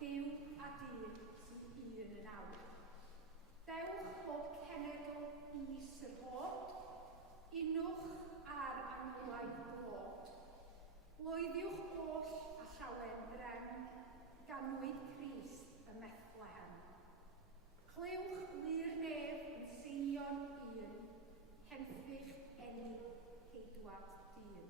Duw a dyn sy'n un yn awr. Dewch o cenedl is yr hod, unwch ar anwlau bod. Blwyddiwch oll a llawen bren, ganwyd Crist ym Methlehem. Clywch lir nef yn Seion un, henffych eni Ceidwad dyn.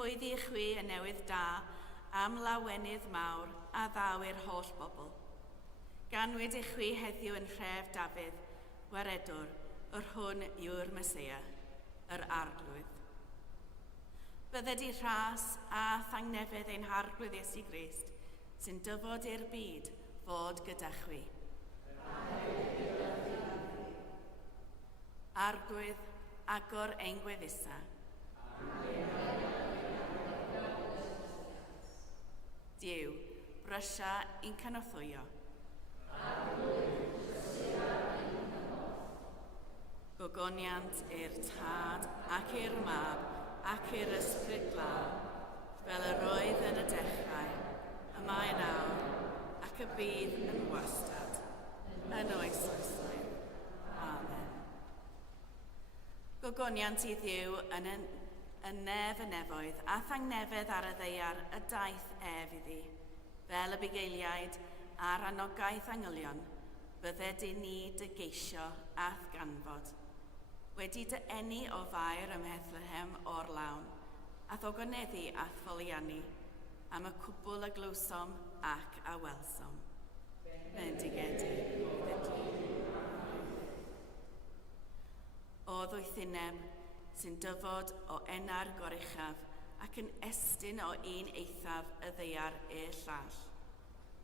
gyhoeddi chwi y newydd da am lawenydd mawr a ddaw i'r holl bobl. Ganwyd i chwi heddiw yn nhref Dafydd, waredwr, yr hwn yw'r Meseia, yr arglwydd. Bydded i rhas a thangnefedd ein harglwydd Iesu Grist, sy'n dyfod i'r byd fod gyda chwi. Arglwydd, agor ein gweddisa. Duw, brysia i'n canothwyo. Gogoniant i'r tad ac i'r mab ac i'r ysbryd glân, fel yr oedd yn y dechrau, y mae nawr, ac y bydd yn wastad, yn oes oesoedd. Amen. Gogoniant i Dduw yn nef y nefoedd, a thangnefedd ar y ddeiar y daeth ef iddi, fel y bugeiliaid a'r anogaeth angylion, bydded i ni dy geisio ath ganfod. Wedi dy eni o faer ym Mhethlehem o'r lawn, ath ogoneddu ath foliannu, am y cwbl y glwsom ac a welsom. Bendigedig o ddwythineb sy'n dyfod o enar goruchaf ac yn estyn o un eithaf y ddeiar e llall,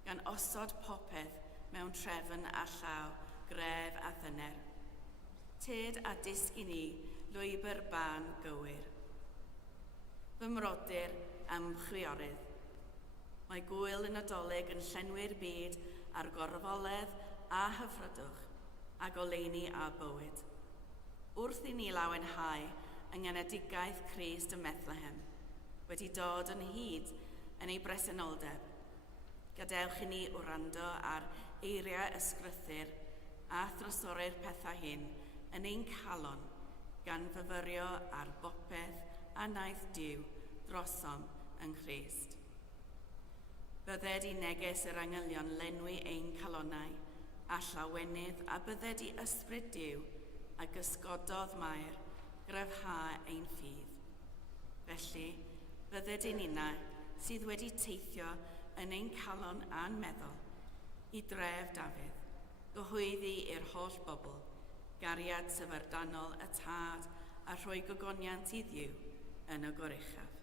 gan osod popeth mewn trefn a llaw, gref a thyner. Ted a dysg i ni lwybr ban gywir. Fy mrodyr am chwiorydd. Mae gwyl y Nadolig yn llenwi'r byd ar gorfoledd a hyfrydwch, a goleuni a bywyd. Wrth i ni lawenhau yng ngenedigaeth Crist ym Methlehem, wedi dod yn hyd yn ei bresenoldeb. Gadewch i ni wrando ar eiriau ysgrythyr a thrysorau'r pethau hyn yn ein calon, gan fyfyrio ar bopeth a wnaeth Duw drosom yng Nghrist. Bydded i neges yr angylion lenwi ein calonau a llawenydd, a bydded i ysbryd Duw a gysgododd Mair gryfhau ein ffydd. Felly, bydded i'n unna sydd wedi teithio yn ein calon a'n meddwl i dref Dafydd, gyhoeddi i'r holl bobl, gariad syfyrdanol y tad a rhoi gogoniant i Dduw yn y goruchaf.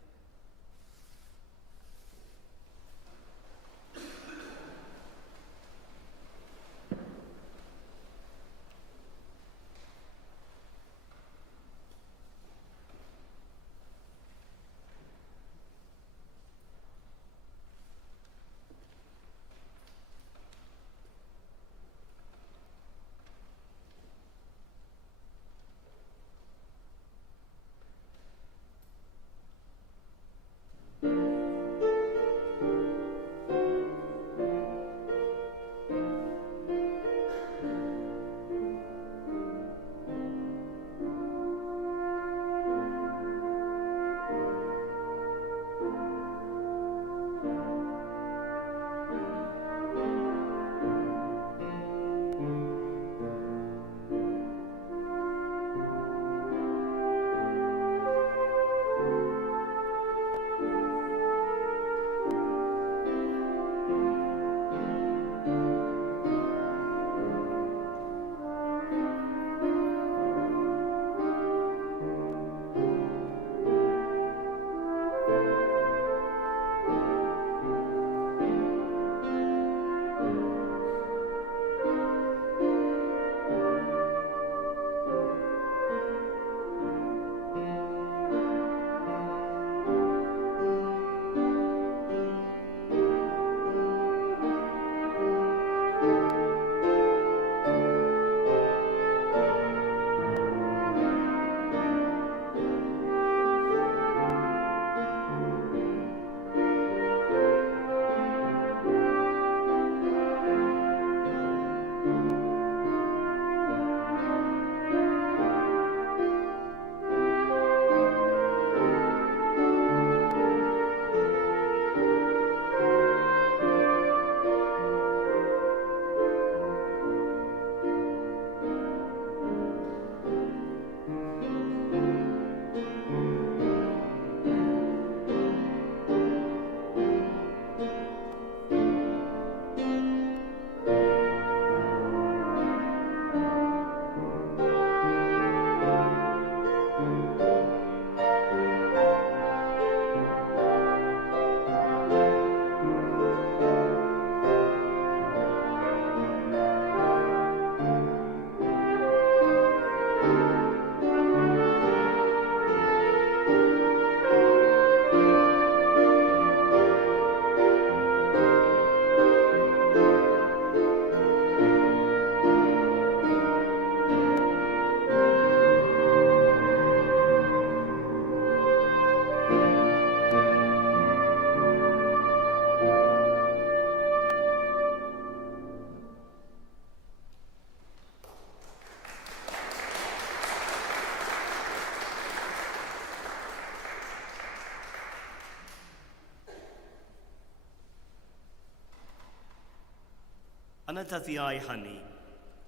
Yn y dyddiau hynny,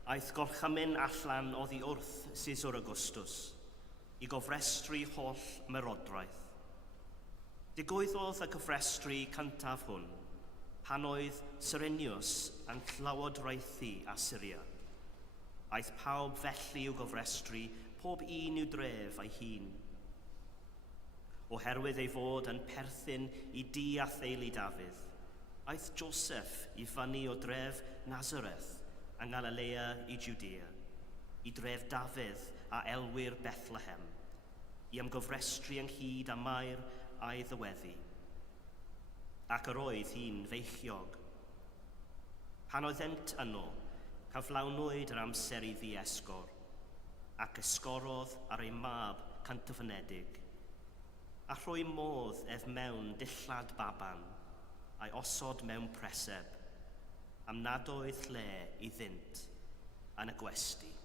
aeth gorchymyn allan oddi wrth Caesar Augustus i gofrestru holl myrodraeth. Digwyddodd y cyfrestru cyntaf hwn pan oedd Cyrenius yn llawodraethu Assyria. Aeth pawb felly i'w gofrestru pob un i'w dref ei hun. Oherwydd ei fod yn perthyn i di a theulu Dafydd, aeth Joseph i fyny o dref Nazareth yng Galilea i Judea, i dref Dafydd a elwyr Bethlehem, i ymgofrestru ynghyd â Mair a'i ddyweddu. Ac yr oedd hi'n feichiog. Pan oeddent yno, cyflawnwyd yr amser i ddi-esgor, ac esgorodd ar ei mab cantyfynedig, a rhoi modd ef mewn dillad baban, a'i osod mewn preseb, am nad oedd lle i ddynt yn y gwesty.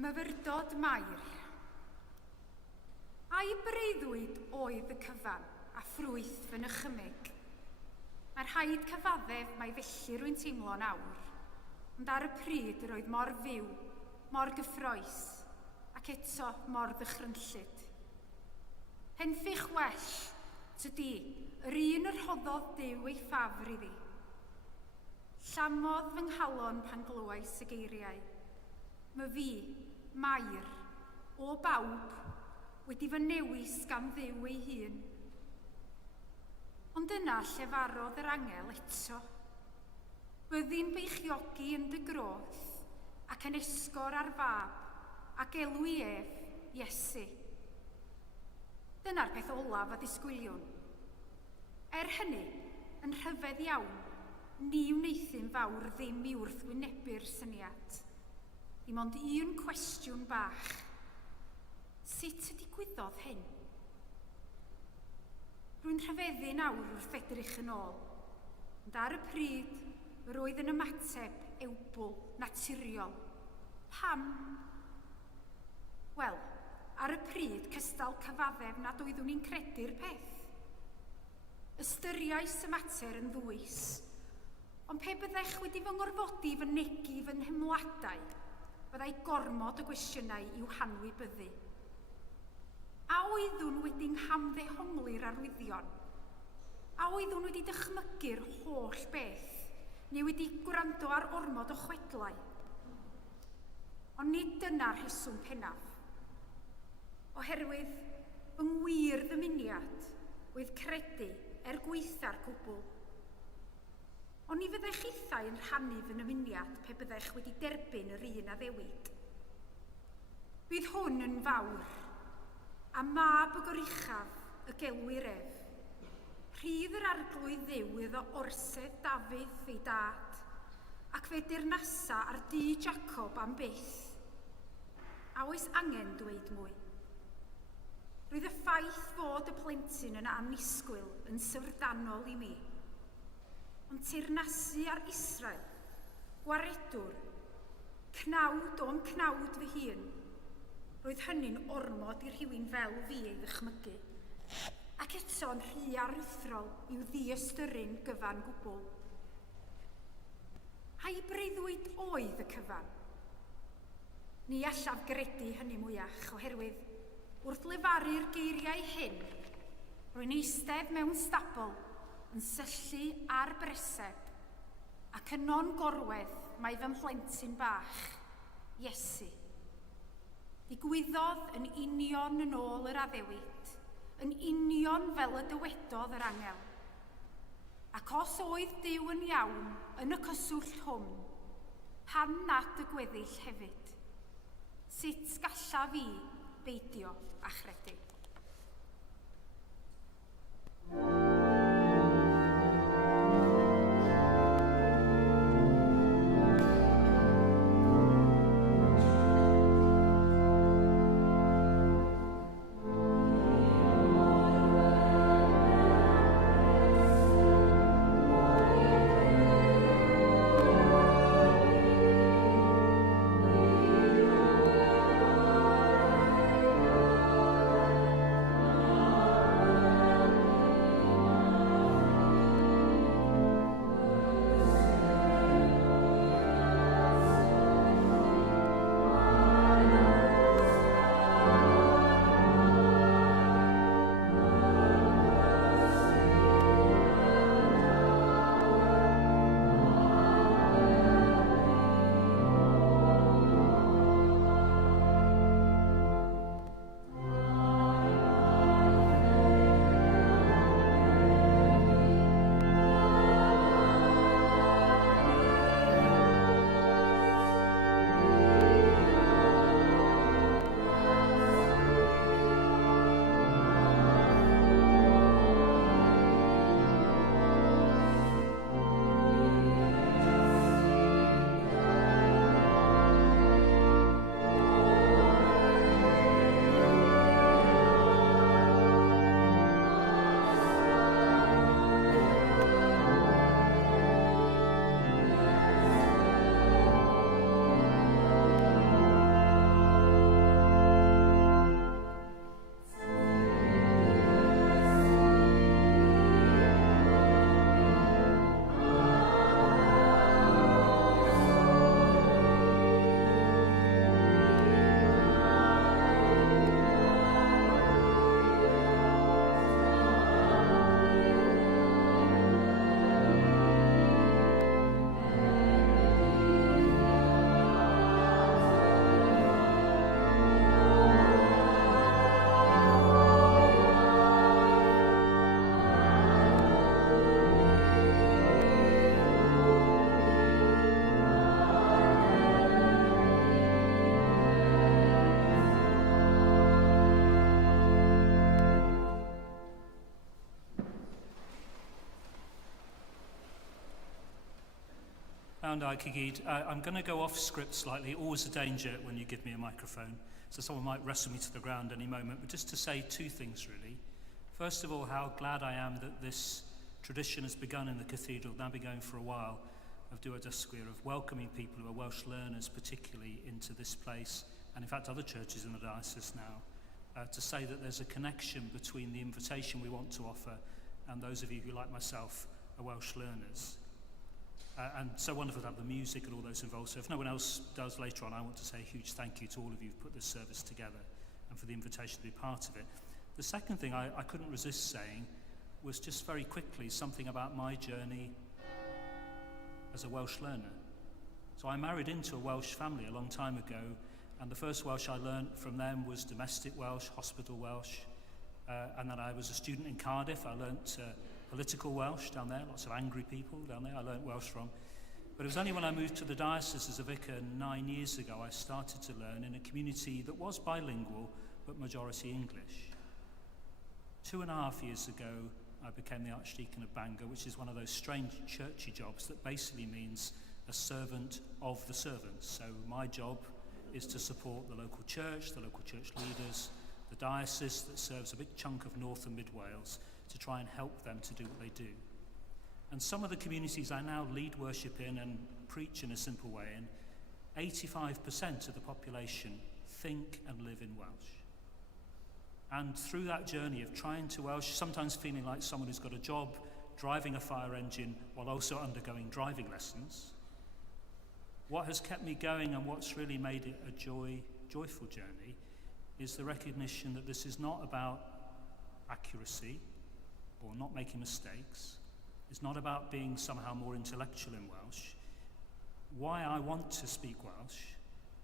Myfyrdod Mair. A'i breuddwyd oedd y cyfan a ffrwyth fy nychymig. Mae'r rhaid cyfaddef mae felly rwy'n teimlo nawr, ond ar y pryd yr oedd mor fyw, mor gyffroes, ac eto mor ddychrynllyd. Henffych well, tydi, yr un yr hoddodd Duw ei ffafr iddi. Llamodd fy nghalon pan glywais y geiriau. My fi, Mair, o bawb, wedi fy newis gan Dduw ei hun. Ond yna lle farodd yr angel eto. Byddi'n beichiogi yn dy groth, ac yn esgor ar fab, ac elw i ef, Iesu. Dyna'r peth olaf a ddisgwiliwn. Hynny, yn rhyfedd iawn, ni wneithym fawr ddim i wrthwynebu'r syniad. Dim ond un cwestiwn bach. Sut y digwyddodd hyn? Rwy'n rhyfeddu nawr wrth edrych yn ôl, ond ar y pryd, yr oedd yn ymateb ewbl naturiol. Pam? Wel, ar y pryd cystal cyfaddef nad oeddwn ni'n credu'r peth. Ystyriais y mater yn ddwys, ond pe byddech wedi fy ngorfodi fy negu fy nhymladau, byddai gormod y gwestiynau i'w hanwy byddu. A oeddwn wedi'n nghamddehongli'r arwyddion? A oeddwn wedi dychmygu'r holl beth ni wedi gwrando ar ormod o chwedlau. Ond nid dyna'r rheswm pennaf. Oherwydd yng ngwir ddymuniad oedd credu gweitha'r cwbl. Ond ni fyddech chithau yn rhannu fy nymuniad pe byddech wedi derbyn yr un a ddewid. Bydd hwn yn fawr, a mab y goruchaf y gelwir ef. Rhydd yr arglwydd dduw iddo orsedd Dafydd ei dad, ac fe dirnasa ar dŷ Jacob am byth. A oes angen dweud mwy. Roedd y ffaith fod y plentyn yn annisgwyl yn syfrdanol i mi. Ond teyrnasu ar Israel, gwaredwr, cnawd o'n cnawd fy hun, roedd hynny'n ormod i rhywun fel fi ei ddychmygu. Ac eto'n rhy aruthrol i'w ddiystyru'n gyfan gwbl. A'i breuddwyd oedd y cyfan. Ni allaf gredu hynny mwyach oherwydd wrth lefaru'r geiriau hyn, rwy'n eistedd mewn stabl yn syllu ar breseb ac yno'n gorwedd mae fy mhlentyn bach, Iesu. Digwyddodd yn union yn ôl yr addewid, yn union fel y dywedodd yr angel. Ac os oedd Duw yn iawn yn y cyswllt hwn, pan nad y gweddill hefyd, sut galla fi beidio a chredu? Round I Kigid. I'm going to go off script slightly, always a danger when you give me a microphone, so someone might wrestle me to the ground any moment, but just to say two things really. First of all, how glad I am that this tradition has begun in the cathedral, now been going for a while, of Dŵr Dysgwyr, of welcoming people who are Welsh learners particularly into this place, and in fact other churches in the diocese now, to say that there's a connection between the invitation we want to offer and those of you who, like myself, are Welsh learners. And so wonderful to have the music and all those involved. So if no one else does later on, I want to say a huge thank you to all of you who've put this service together and for the invitation to be part of it. The second thing I couldn't resist saying was just very quickly something about my journey as a Welsh learner. So I married into a Welsh family a long time ago, and the first Welsh I learnt from them was domestic Welsh, hospital Welsh, and then I was a student in Cardiff. I learnt political Welsh down there, lots of angry people down there I learnt Welsh from. But it was only when I moved to the diocese as a vicar 9 years ago I started to learn in a community that was bilingual but majority English. 2.5 years ago I became the Archdeacon of Bangor, which is one of those strange churchy jobs that basically means a servant of the servants. So my job is to support the local church leaders, the diocese that serves a big chunk of North and Mid Wales, to try and help them to do what they do. And some of the communities I now lead worship in and preach in a simple way in, 85% of the population think and live in Welsh. And through that journey of trying to Welsh, sometimes feeling like someone who's got a job driving a fire engine while also undergoing driving lessons, what has kept me going and what's really made it a joyful journey is the recognition that this is not about accuracy or not making mistakes. It's not about being somehow more intellectual in Welsh. Why I want to speak Welsh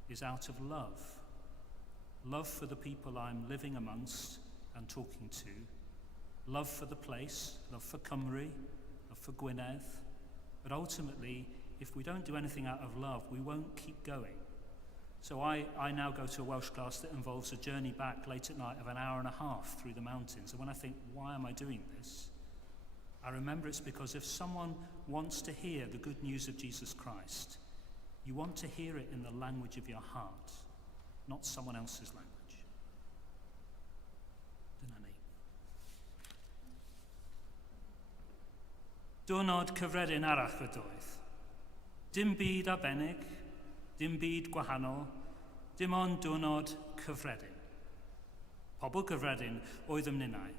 is out of love. Love for the people I'm living amongst and talking to. Love for the place, love for Cymru, love for Gwynedd. But ultimately, if we don't do anything out of love, we won't keep going. So I now go to a Welsh class that involves a journey back late at night of an hour and a half through the mountains. And when I think, why am I doing this? I remember it's because if someone wants to hear the good news of Jesus Christ, you want to hear it in the language of your heart, not someone else's language. Dyna ni. Diwrnod cyffredin arall ydoedd. Dim byd arbennig, dim byd gwahanol, dim ond diwrnod cyffredin. Pobl gyffredin oedd ymnynau.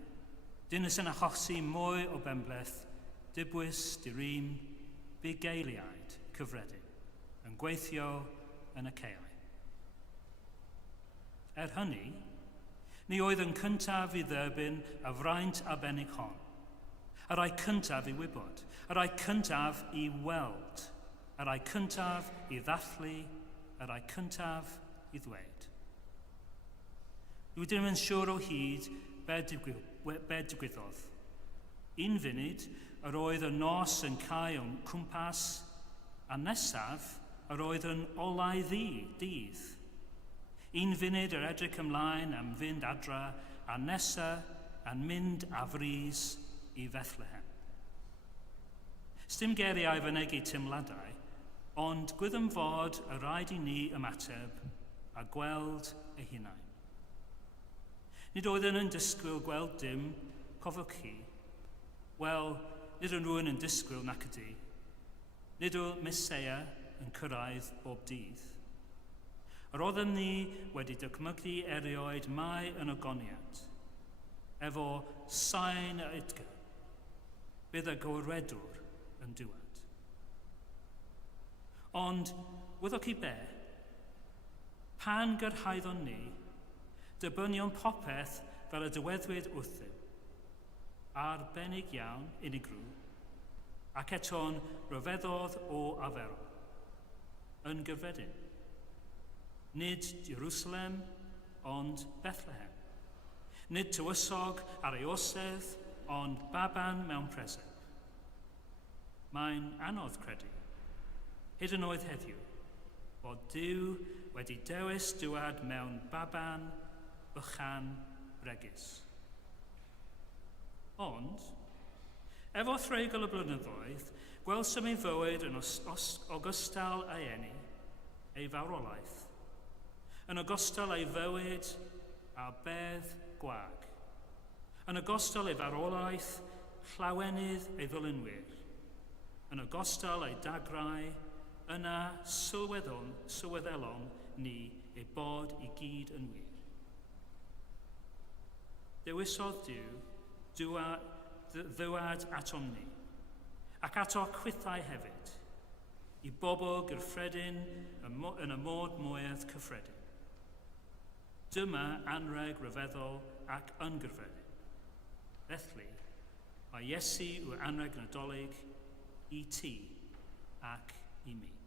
Dyn sy'n achosi mwy o benbleth, dibwys, dirim, bugeiliaid cyffredin, yn gweithio yn y caeau. Hynny, ni oedd yn cyntaf i dderbyn y fraint arbennig hon. Yr ai cyntaf i wybod, yr ai cyntaf i weld, yr ai cyntaf i ddathlu, yr ai cyntaf i ddweud. Dwi ddim yn siŵr o hyd be digwyddodd. Un funud, yr oedd y nos yn cael o'n cwmpas, a nesaf, yr oedd yn olau dydd. Un funud yr edrych ymlaen am fynd adra, a nesa yn mynd a frys i Bethlehem. Sdim geriau fynegu teimladau, ond gwyddym fod y rhaid i ni ymateb a gweld eu hunain. Nid oedden yn disgwyl gweld dim, cofiwch chi. Wel, nid o'n rhywun yn disgwyl nac ydy. Nid o Meseia yn cyrraedd bob dydd. Yr oeddem ni wedi dychmygu erioed mai yn ogoniad, efo sain a Idgar, bydd y gywredwr yn dywed. Ond, wyddwch chi be? Pan gyrhaeddon ni, dybynion popeth fel y dyweddwyd wrthym, arbennig iawn, unigrw, ac eto'n ryfeddodd o aferol, yn gyfredin. Nid Jerusalem, ond Bethlehem. Nid tywysog ar ei orsedd, ond baban mewn preseb. Mae'n anodd credu, hyd yn oed heddiw, bod Duw wedi dewis dywad mewn baban bychan bregus. Ond, efo threigl y blynyddoedd, gwelsym ei fywyd yn ogystal ei eni, ei farwolaeth, yn ogystal ei fywyd a bedd gwag, yn ogystal ei farwolaeth, llawenydd ei ddylunwyr, yn ogystal ei dagrau, yna sylweddelon ni ei bod i gyd yn wir. Dewisodd ddywad atom ni, ac ato chwythau hefyd, i bobl gyffredin yn y mod mwyedd cyffredin. Dyma anreg ryfeddol ac yngyfredin. Felly, mae Iesu yw'r anreg nadolig i ti ac i mi.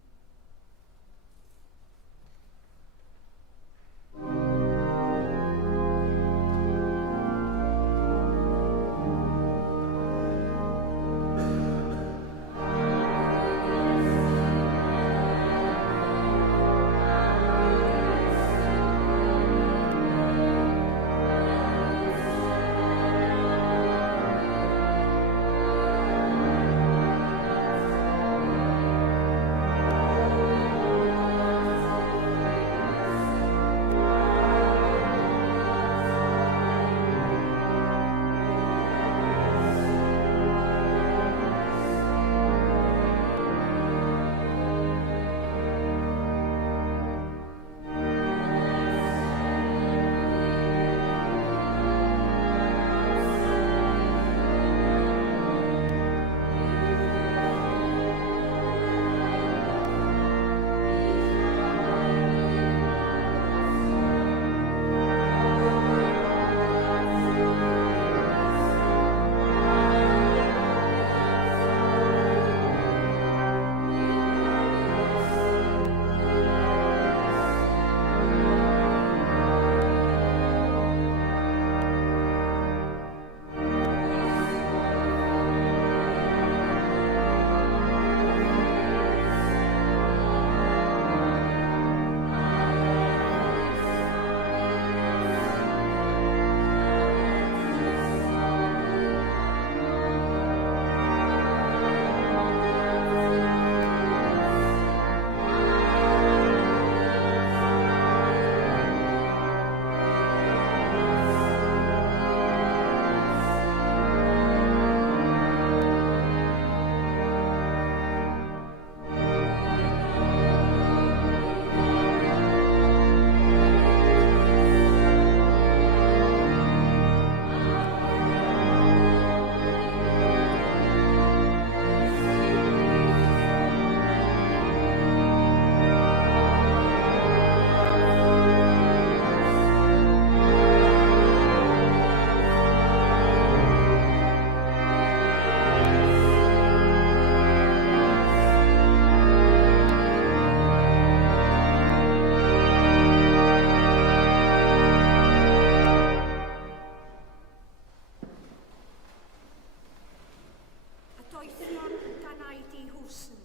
Adweithion Danaidi Hwsn.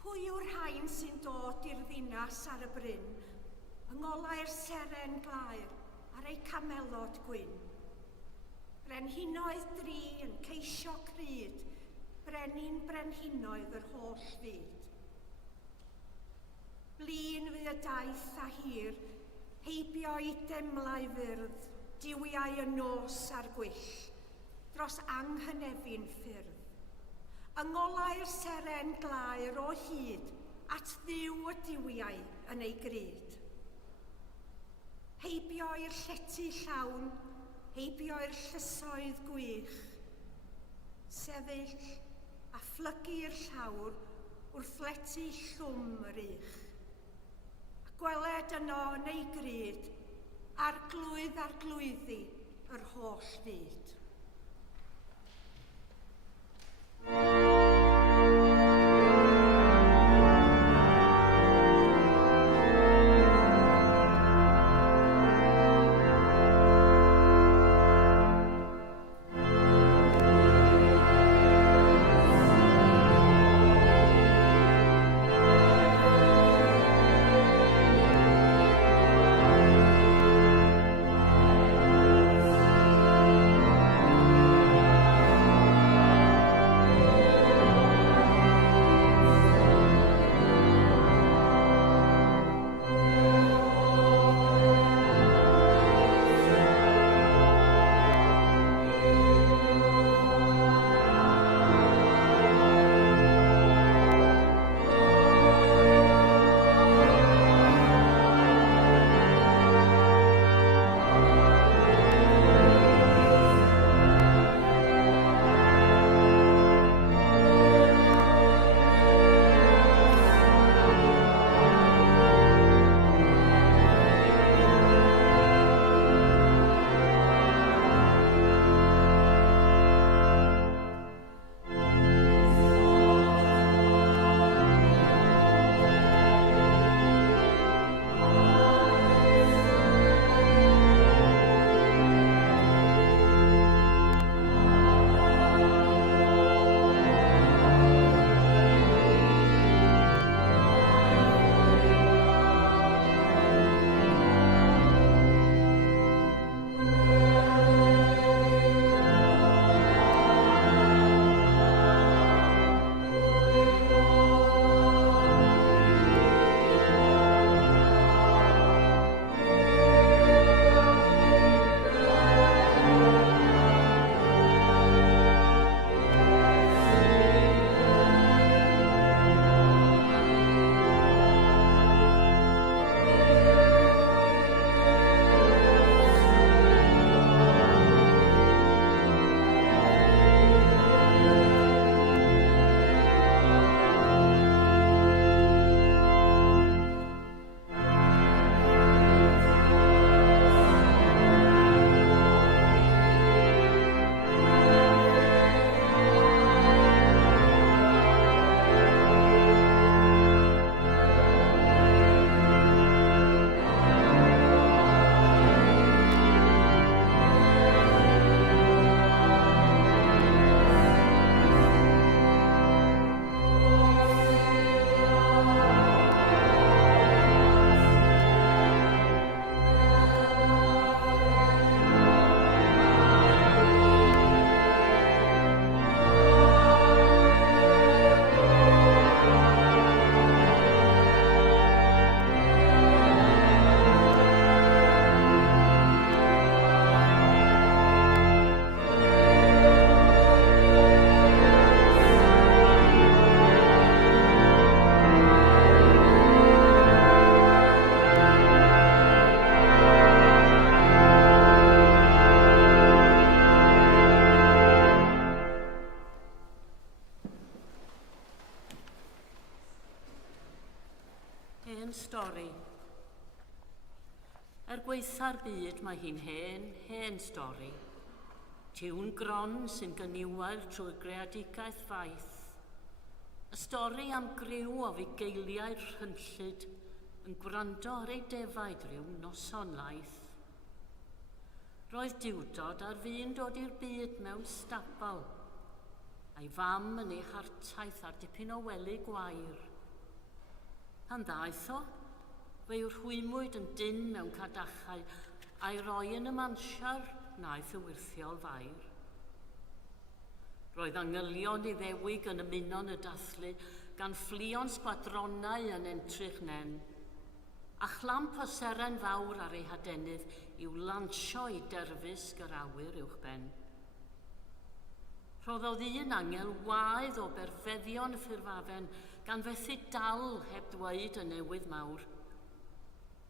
Pwy yw'r rhain sy'n dod i'r ddinas ar y bryn, yng ngolau'r seren glaer ar ei camelod gwyn? Brenhinoedd dri yn ceisio cryd, brenin brenhinoedd yr holl fyd. Blin fu y daith a hir, heibio i demlau fyrdd, diwiau y nos a'r gwyll, dros anghynefin ffyrdd. Yng ngolau'r seren glaer o hyd, at ddiw y diwiau yn ei gryd. Heibio i'r llety llawn, heibio i'r llysoedd gwych, sefyll a phlygu'r llawr wrth letu llwm yr uch. A gweled yno yn ei gryd, arglwydd ar glwyddi yr holl fyd. yn stori. Gweitha'r byd mae hi'n hen stori. Tiwn gron sy'n gyniwair trwy'r greadigaeth faith. Y stori am griw o fugeiliau'r rhynllyd yn gwrando ar ei defaid rhyw noson laeth. Roedd diwdod ar fi'n dod i'r byd mewn stabal, a'i fam yn ei hartaeth ar dipyn o wely gwair. Pan ddaeth o, fe yw'r hwymwyd yn dyn mewn cadachau a'i roi yn y mansiar naeth y wirthiol fair. Roedd angylion i ddewig yn ymuno'n y dathlu gan fflio'n sgwadronau yn entrych nen, a chlamp o seren fawr ar ei hadenydd i'w lansio i derfysg yr awyr uwchben. Rhoddodd un angel waedd o berfeddion y ffurfafen gan fethu dal heb ddweud y newydd mawr.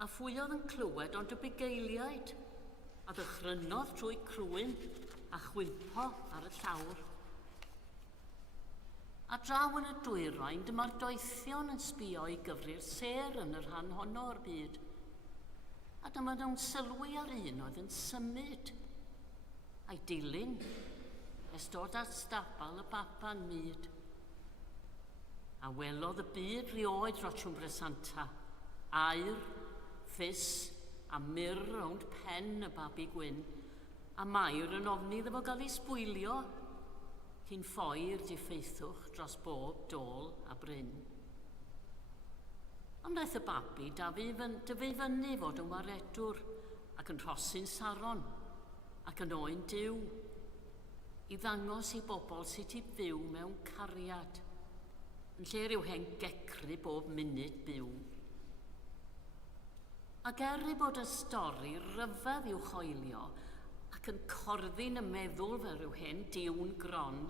A phwyodd yn clywed ond y bugeiliaid, a ddychrynodd trwy crwyn a chwympo ar y llawr. A draw yn y dwyrain, dyma'r doethion yn sbïo i gyfri'r ser yn yr rhan honno o'r byd. A dyma nhw'n sylwi ar un oedd yn symud. A'i dilyn, dod at stabal y baban myd. A welodd y byd rioed Rochwmbra Santa, aur, ffys a myr rownd pen y babi gwyn, a mair yn ofni iddo fo gael ei sbwylio, cyn ffoi'r diffeithwch dros bob dôl a bryn. Ond daeth y babi dyfu fyny fod yn waredwr ac yn rhosyn saron ac yn oen diw, i ddangos i bobl sut i fyw mewn cariad, yn lle ryw hen gecru bob munud byw. Ac i bod y stori ryfedd i'w choelio ac yn corddi'n y meddwl fel ryw hen diwn gron,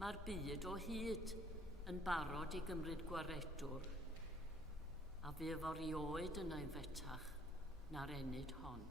mae'r byd o hyd yn barod i gymryd gwaredwr, a fe efo rioed yn ei fetach na'r enid hon.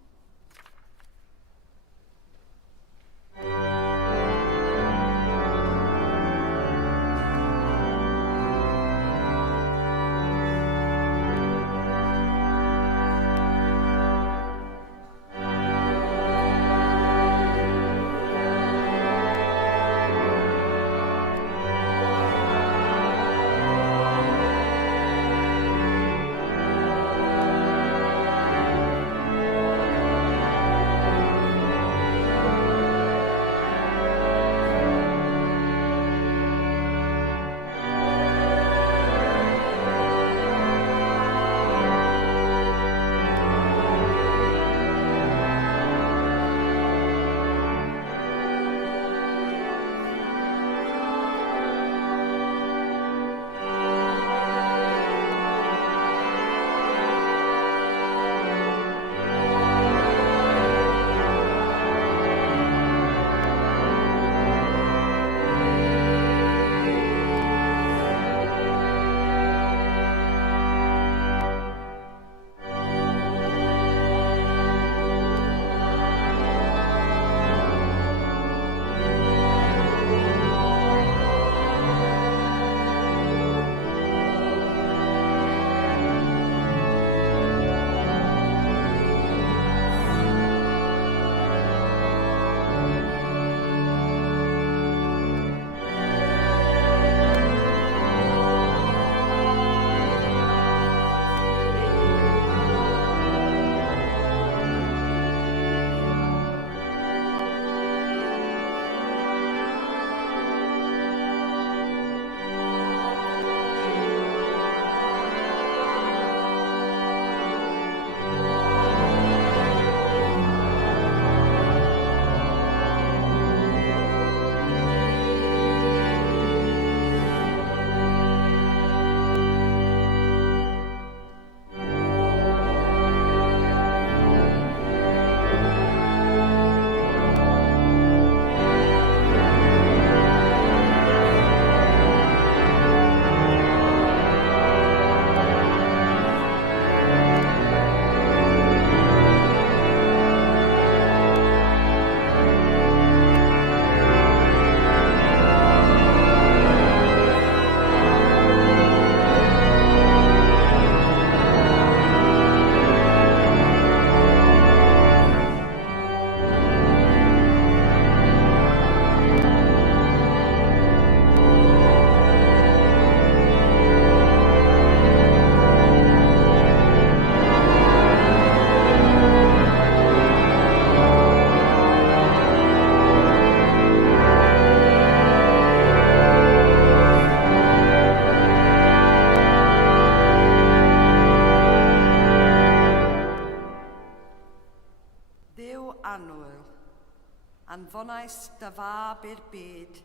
anfonais dy fab i'r byd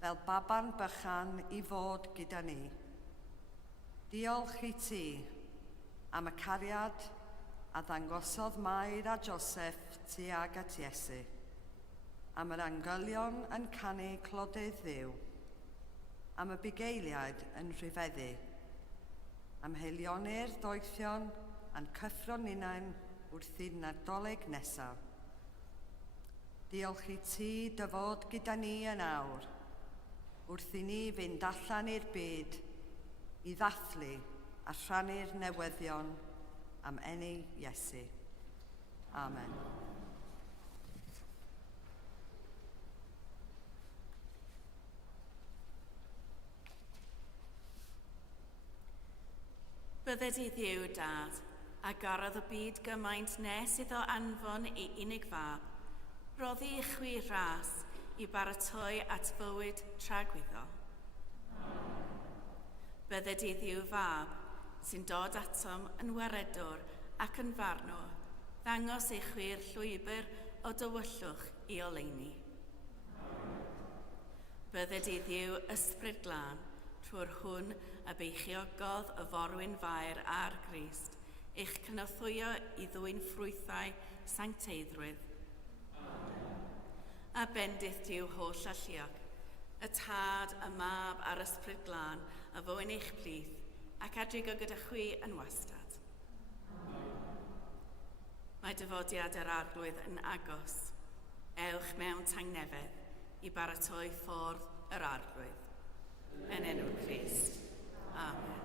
fel baban bychan i fod gyda ni. Diolch i ti am y cariad a ddangosodd Mair a Joseph tuag at Iesu, am yr angylion yn canu clodydd ddiw, am y bugeiliaid yn rhyfeddu, am heilionnu'r doethion a'n cyffro'n unain wrth i'r Nadolig nesaf. Diolch i ti dy fod gyda ni yn awr, wrth i ni fynd allan i'r byd i ddathlu a rhannu'r newyddion am enw Iesu. Amen. Bydded i ddiw, Dad, a garodd y byd gymaint nes iddo anfon ei unig fab, roddi i chwi ras i baratoi at fywyd tragwyddo. Bydded i ddiw fab, sy'n dod atom yn weredwr ac yn farnwr, ddangos i chwi'r llwybr o dywyllwch i oleuni. Bydded i ddiw ysbryd glân, trwy'r hwn a beichiogodd y forwyn faer a'r Grist, eich cynorthwyo i ddwyn ffrwythau sancteiddrwydd. A bendith Duw holl alluog, y tad, y mab a'r ysbryd glân, a fywyn eich plith, ac adrigo gyda chwi yn wastad. Mae dyfodiad yr arglwydd yn agos. Ewch mewn tangnefedd i baratoi ffordd yr arglwydd. Yn enw Crist. Amen.